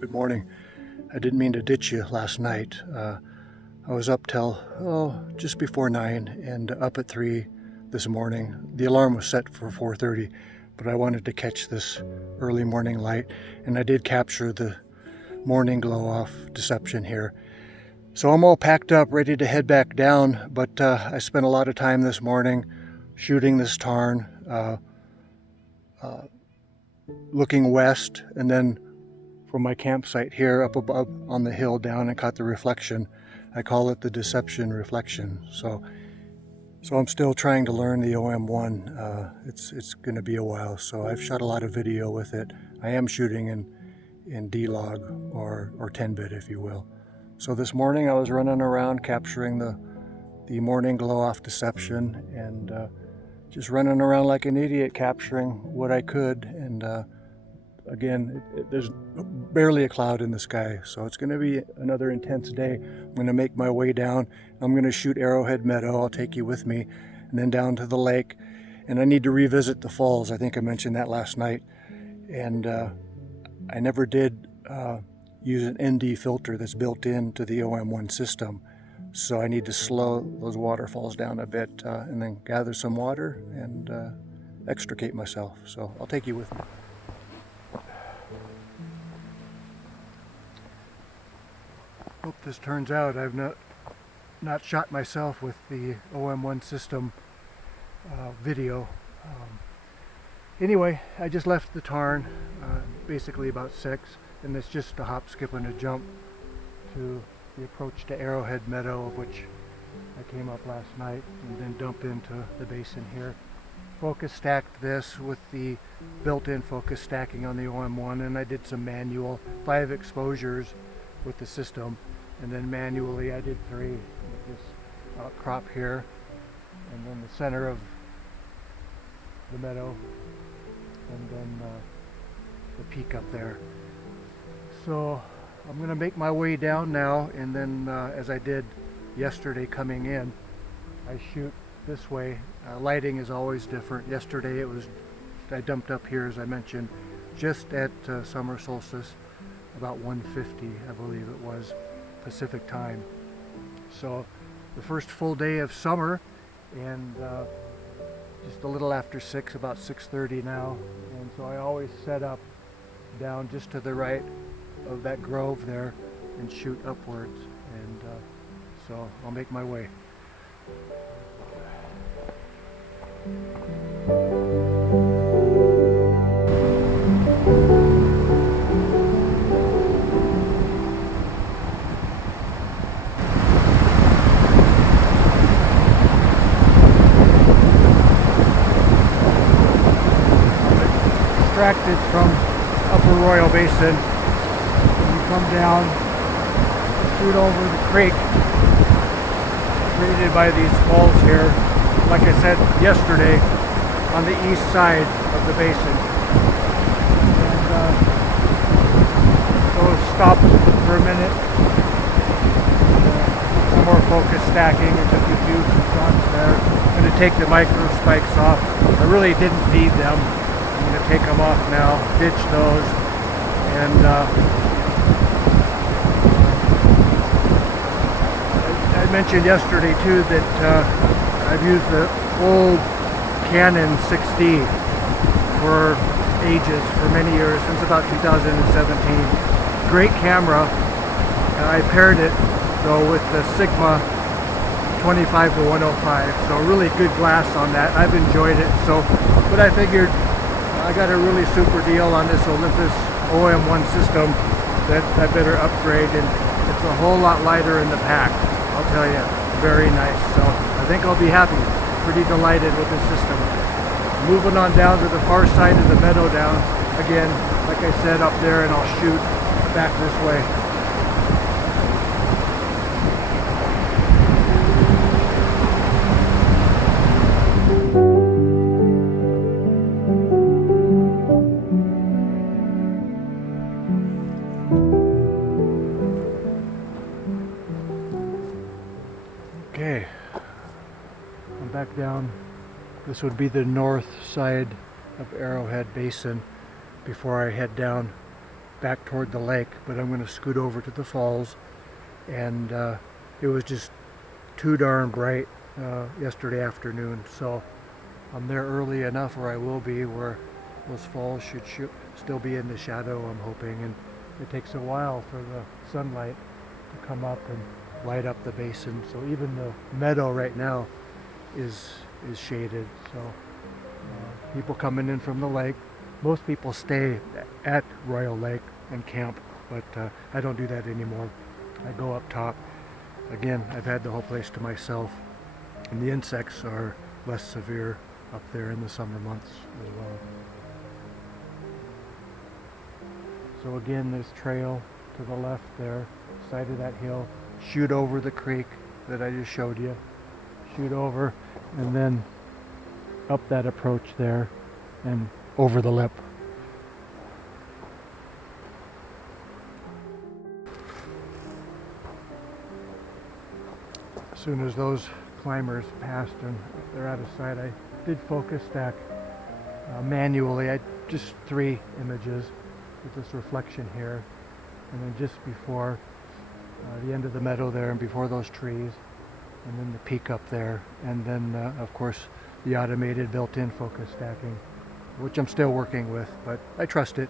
Good morning. I didn't mean to ditch you last night. I was up till, just before 9 and up at 3 this morning. The alarm was set for 4:30, but I wanted to catch this early morning light, and I did capture the morning glow off deception here. So I'm all packed up, ready to head back down, but I spent a lot of time this morning shooting this tarn, looking west, and then from my campsite here up above on the hill down and caught the reflection. I call it the deception reflection. So I'm still trying to learn the OM1. It's going to be a while. So I've shot a lot of video with it. I am shooting in D-Log or 10-bit, if you will. So this morning I was running around capturing the morning glow off deception and just running around like an idiot capturing what I could. And again, there's barely a cloud in the sky, so it's going to be another intense day. I'm going to make my way down. I'm going to shoot Arrowhead Meadow. I'll take you with me, and then down to the lake. And I need to revisit the falls. I think I mentioned that last night. And I never did use an ND filter that's built into the OM1 system. So I need to slow those waterfalls down a bit and then gather some water and extricate myself. So I'll take you with me. Hope this turns out. I've not shot myself with the OM1 system video. Anyway, I just left the tarn basically about 6, and it's just a hop, skip, and a jump to the approach to Arrowhead Meadow, of which I came up last night, and then dump into the basin here. Focus stacked this with the built-in focus stacking on the OM1, and I did some manual 5 exposures with the system, and then manually I did 3 with this outcrop here, and then the center of the meadow, and then the peak up there. So I'm going to make my way down now, and then as I did yesterday coming in, I shoot this way. Lighting is always different. Yesterday I dumped up here, as I mentioned, just at Summer Solstice, about 1:50, I believe it was, Pacific time. So the first full day of summer, and just a little after 6, about 6:30 now. And so I always set up down just to the right of that grove there and shoot upwards. And so I'll make my way. Extracted from Upper Royal Basin. When you come down, shoot over the creek created by these falls here, like I said yesterday, on the east side of the basin. And so stop for a minute, some more focus stacking, and took a few shots there. I'm going to take the micro spikes off. I really didn't need them. I'm going to take them off now, ditch those, and I mentioned yesterday too that I've used the old Canon 6D for ages, for many years, since about 2017. Great camera. I paired it though with the Sigma 25 to 105, so really good glass on that. I've enjoyed it. So, but I figured I got a really super deal on this Olympus OM1 system that I better upgrade, and it's a whole lot lighter in the pack, I'll tell you. Very nice. So I think I'll be happy. Pretty delighted with this system. Moving on down to the far side of the meadow down again, like I said, up there, and I'll shoot back this way. Okay, I'm back down. This would be the north side of Arrowhead Basin before I head down back toward the lake, but I'm going to scoot over to the falls. And it was just too darn bright yesterday afternoon, so I'm there early enough where I will be, where those falls should still be in the shadow, I'm hoping. And it takes a while for the sunlight to come up and light up the basin, so even the meadow right now is shaded. So people coming in from the lake, most people stay at Royal Lake and camp, but I don't do that anymore. I go up top. Again, I've had the whole place to myself, and the insects are less severe up there in the summer months as well. So again, this trail to the left there, side of that hill, shoot over the creek that I just showed you, shoot over, and then up that approach there and over the lip. As soon as those climbers passed and they're out of sight, I did focus stack manually. I just 3 images with this reflection here, and then just before the end of the meadow there, and before those trees, and then the peak up there, and then of course the automated built-in focus stacking, which I'm still working with, but I trust it.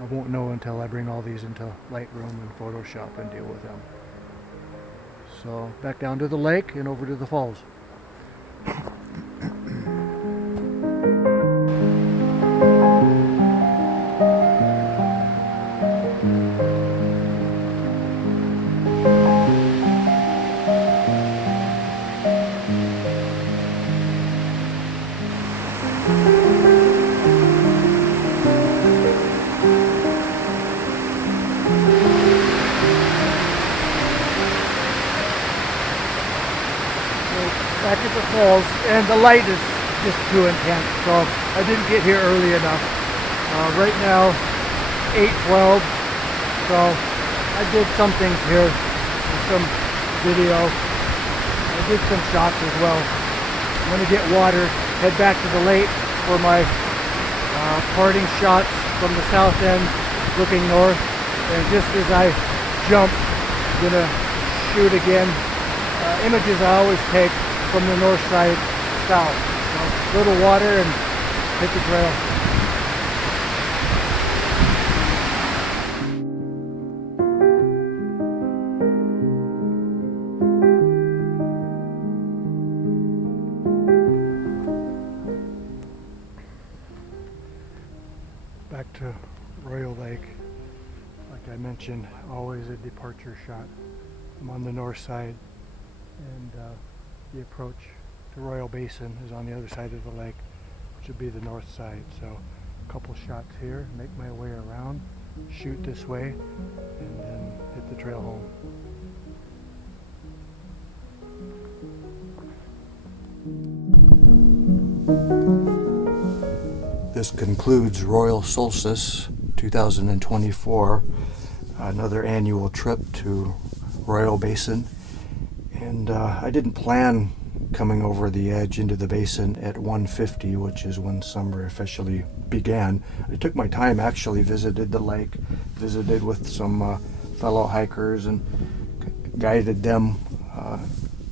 I won't know until I bring all these into Lightroom and Photoshop and deal with them. So back down to the lake and over to the falls. Back at the falls, and the light is just too intense, so I didn't get here early enough. Right now, 8:12, so I did some things here, some video. I did some shots as well. I'm going to get water, head back to the lake for my parting shots from the south end, looking north. And just as I jump, I'm going to shoot again. Images I always take from the north side south. So, little water and hit the trail. Back to Royal Lake. Like I mentioned, always a departure shot. I'm on the north side, and the approach to Royal Basin is on the other side of the lake, which would be the north side. So a couple shots here, make my way around, shoot this way, and then hit the trail home. This concludes Royal Solstice 2024, another annual trip to Royal Basin. And I didn't plan coming over the edge into the basin at 1:50, which is when summer officially began. I took my time, actually visited the lake, visited with some fellow hikers, and guided them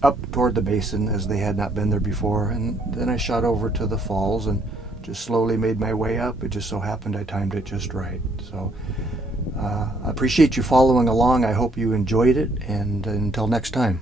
up toward the basin as they had not been there before. And then I shot over to the falls and just slowly made my way up. It just so happened I timed it just right. So I appreciate you following along. I hope you enjoyed it, and until next time.